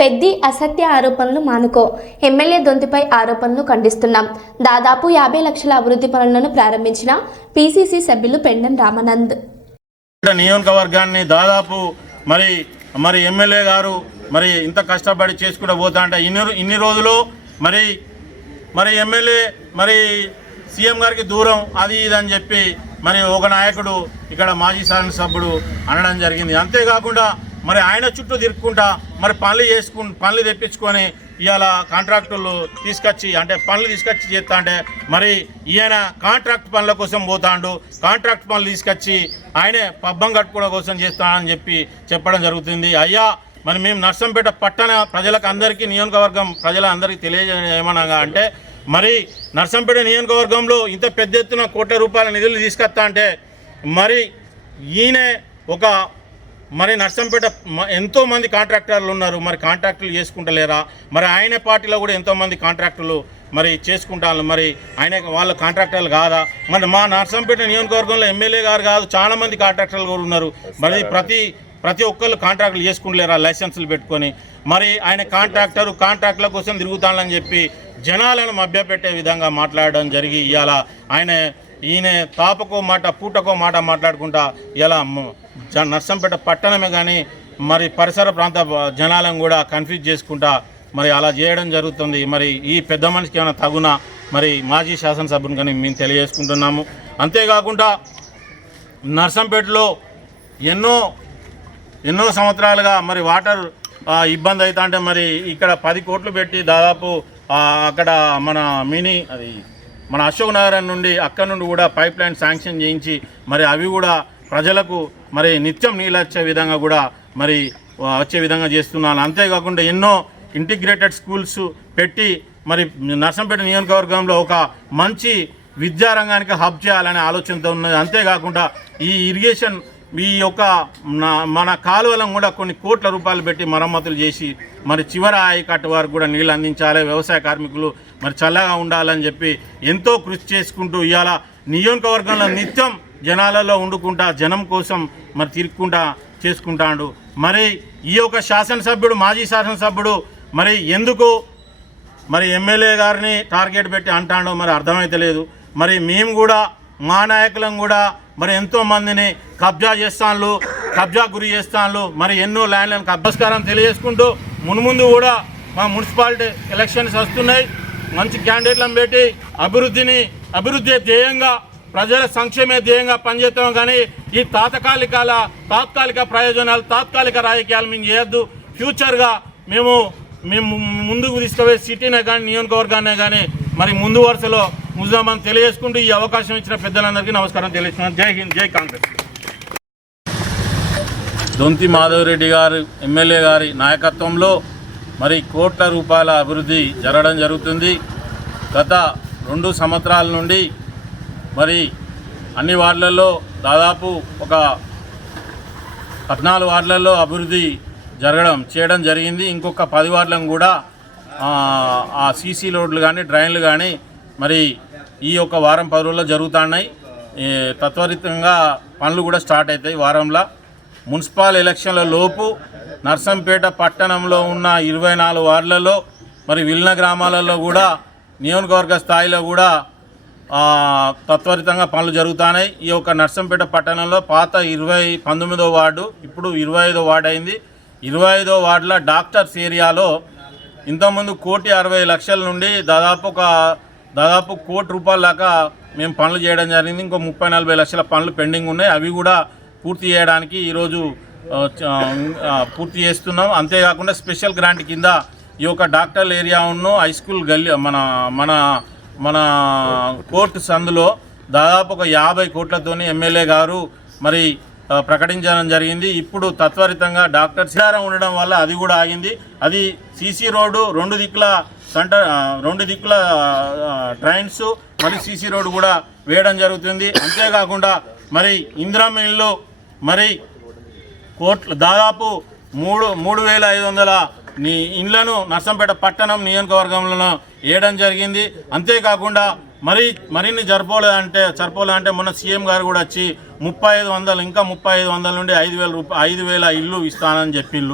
పెద్ది అసత్య ఆరోపణలు మానుకో. ఎమ్మెల్యే దొంతిపై ఆరోపణలు ఖండిస్తున్నాం. దాదాపు 50 లక్షల అభివృద్ధి పనులను ప్రారంభించిన పీసీసీ సభ్యులు పెండెం రామానంద్. నియోజకవర్గాన్ని దాదాపు మరి ఎమ్మెల్యే గారు మరి ఇంత కష్టపడి చేసుకుంటూ పోతా అంటే ఇన్ని రోజులు మరి ఎమ్మెల్యే మరి సీఎం గారికి దూరం అది ఇదని చెప్పి మరి ఒక నాయకుడు ఇక్కడ మాజీ శాసనసభ్యుడు అనడం జరిగింది. అంతేకాకుండా మరి ఆయన చుట్టూ తిరుక్కుంటా మరి పనులు తెప్పించుకొని ఇవాళ కాంట్రాక్టులు పనులు తీసుకొచ్చి చేస్తా అంటే మరి ఈయన కాంట్రాక్ట్ పనుల కోసం పోతాడు. కాంట్రాక్ట్ పనులు తీసుకొచ్చి ఆయనే పబ్బం కట్టుకోవడం కోసం చేస్తానని చెప్పడం జరుగుతుంది. అయ్యా మరి మేము నర్సంపేట పట్టణ ప్రజలకు అందరికీ నియోజకవర్గం ప్రజలందరికీ తెలియజేయమనగా అంటే మరి నర్సంపేట నియోజకవర్గంలో ఇంత పెద్ద ఎత్తున కోట్ల రూపాయల నిధులు తీసుకొస్తా అంటే మరి ఈయనే మరి నర్సంపేట ఎంతోమంది కాంట్రాక్టర్లు ఉన్నారు. మరి కాంట్రాక్టులు చేసుకుంటలేరా? మరి ఆయన పార్టీలో కూడా ఎంతోమంది కాంట్రాక్టులు మరి చేసుకుంటారు. మరి వాళ్ళ కాంట్రాక్టర్లు కాదా? మరి మా నర్సంపేట నియోజకవర్గంలో ఎమ్మెల్యే గారు కాదు చాలామంది కాంట్రాక్టర్లు కూడా ఉన్నారు. మరి ప్రతి ఒక్కళ్ళు కాంట్రాక్టులు చేసుకుంటలేరా లైసెన్సులు పెట్టుకొని? మరి ఆయన కాంట్రాక్టుల కోసం తిరుగుతానని చెప్పి జనాలను మభ్యపెట్టే విధంగా మాట్లాడడం జరిగి ఇవాళ ఈయన తాపకో మాట పూటకో మాట మాట్లాడుకుంటా ఇలా నర్సంపేట పట్టణమే కానీ మరి పరిసర ప్రాంత జనాలను కూడా కన్ఫ్యూజ్ చేసుకుంటా మరి అలా చేయడం జరుగుతుంది. మరి ఈ పెద్ద మనిషికి ఏమైనా తగునా మరి మాజీ శాసనసభ్యుని కానీ మేము తెలియజేసుకుంటున్నాము. అంతేకాకుండా నర్సంపేటలో ఎన్నో సంవత్సరాలుగా మరి వాటర్ ఇబ్బంది అవుతా అంటే మరి ఇక్కడ 10 కోట్లు పెట్టి దాదాపు అక్కడ మన అశోక్ నగర్ నుండి అక్కడ నుండి కూడా పైప్ లైన్ శాంక్షన్ చేయించి మరి అవి కూడా ప్రజలకు మరి నిత్యం నీళ్ళు వచ్చే విధంగా కూడా మరి వచ్చే విధంగా చేస్తున్నాను. అంతేకాకుండా ఎన్నో ఇంటిగ్రేటెడ్ స్కూల్స్ పెట్టి మరి నర్సంపేట నియోజకవర్గంలో ఒక మంచి విద్యారంగానికి హబ్ చేయాలనే ఆలోచనతో ఉన్నది. అంతేకాకుండా ఈ ఇరిగేషన్ మన కాలువలను కూడా కొన్ని కోట్ల రూపాయలు పెట్టి మరమ్మతులు చేసి మరి చివరి ఆయకట్టు వారికి కూడా నీళ్ళు అందించాలి. వ్యవసాయ కార్మికులు మరి చల్లగా ఉండాలని చెప్పి ఎంతో కృషి చేసుకుంటూ ఇవాళ నియోజకవర్గంలో నిత్యం జనాలలో వండుకుంటా జనం కోసం మరి తిరుక్కుంటా చేసుకుంటాడు. మరి ఈ యొక్క శాసనసభ్యుడు మాజీ శాసనసభ్యుడు మరి ఎందుకు మరి ఎమ్మెల్యే గారిని టార్గెట్ పెట్టి అంటాడో మరి అర్థమైతలేదు. మరి మేము కూడా మా నాయకులను కూడా మరి ఎంతోమందిని కబ్జా గురి చేస్తాను మరి ఎన్నో ల్యాండ్లను నమస్కారం తెలియజేసుకుంటూ మున్ముందు కూడా మా మున్సిపాలిటీ ఎలక్షన్స్ వస్తున్నాయి. మంచి క్యాండిడేట్లను పెట్టి అభివృద్ధి ధ్యేయంగా ప్రజల సంక్షేమే ధ్యేయంగా పనిచేస్తాం. కానీ ఈ తాత్కాలిక ప్రయోజనాలు తాత్కాలిక రాజకీయాలు మేము చేయొద్దు. ఫ్యూచర్గా మేము ముందుకు తీసుకుపోయే సిటీనే కానీ నియోజకవర్గానే కానీ మరి ముందు వరుసలో ముజామని తెలియజేసుకుంటూ ఈ అవకాశం ఇచ్చిన పెద్దలందరికీ నమస్కారం తెలియజేస్తున్నాను. జై హింద్, జై కాంగ్రెస్. దొంతి మాధవరెడ్డి గారు ఎమ్మెల్యే గారి నాయకత్వంలో మరి కోట్ల రూపాయల అభివృద్ధి జరగడం జరుగుతుంది. గత 2 సంవత్సరాల నుండి మరి అన్ని వార్డులలో దాదాపు ఒక 14 వార్డులలో అభివృద్ధి చేయడం జరిగింది. ఇంకొక 10 వార్డులను కూడా ఆ సీసీ రోడ్లు కానీ డ్రైన్లు కానీ మరి ఈ యొక్క వారం 10 రోజుల్లో జరుగుతున్నాయి. తత్వరితంగా పనులు కూడా స్టార్ట్ అవుతాయి వారంలో. మున్సిపల్ ఎలక్షన్ల లోపు నర్సంపేట పట్టణంలో ఉన్న 24 వార్డులలో మరి విల్న గ్రామాలలో కూడా నియోజకవర్గ స్థాయిలో కూడా తత్వరితంగా పనులు జరుగుతున్నాయి. ఈ యొక్క నర్సంపేట పట్టణంలో పాత 19వ వార్డు ఇప్పుడు 25వ వార్డు అయింది. 25వ వార్డులో డాక్టర్స్ ఏరియాలో ఇంతకుముందు 1,60,00,000 నుండి దాదాపు 1 కోటి రూపాయల దాకా మేము పనులు చేయడం జరిగింది. ఇంకో 30-40 లక్షల పనులు పెండింగ్ ఉన్నాయి. అవి కూడా పూర్తి చేయడానికి ఈరోజు పూర్తి చేస్తున్నాం. అంతేకాకుండా స్పెషల్ గ్రాంట్ కింద ఈ యొక్క డాక్టర్ల ఏరియా హై స్కూల్ గల్లీ మన కోర్టు సందులో దాదాపు ఒక 50 కోట్లతోని ఎమ్మెల్యే గారు మరి ప్రకటించడం జరిగింది. ఇప్పుడు తత్వరితంగా డాక్టర్ సిరారం ఉండడం వల్ల అది కూడా ఆగింది. అది సీసీ రోడ్డు 2 దిక్కుల డ్రైన్స్ మరి సీసీ రోడ్డు కూడా వేయడం జరుగుతుంది. అంతేకాకుండా మరి ఇందిరామిల్లు మరి దాదాపు 3,500 ఇండ్లను నర్సంపేట పట్టణం నియోజకవర్గంలో వేయడం జరిగింది. అంతేకాకుండా మరిన్ని సరిపోలేదంటే మొన్న సీఎం గారు కూడా వచ్చి 3,500 ఇంకా 3,500 నుండి 5,000 ఇల్లు ఇస్తానని చెప్పిండ్రు.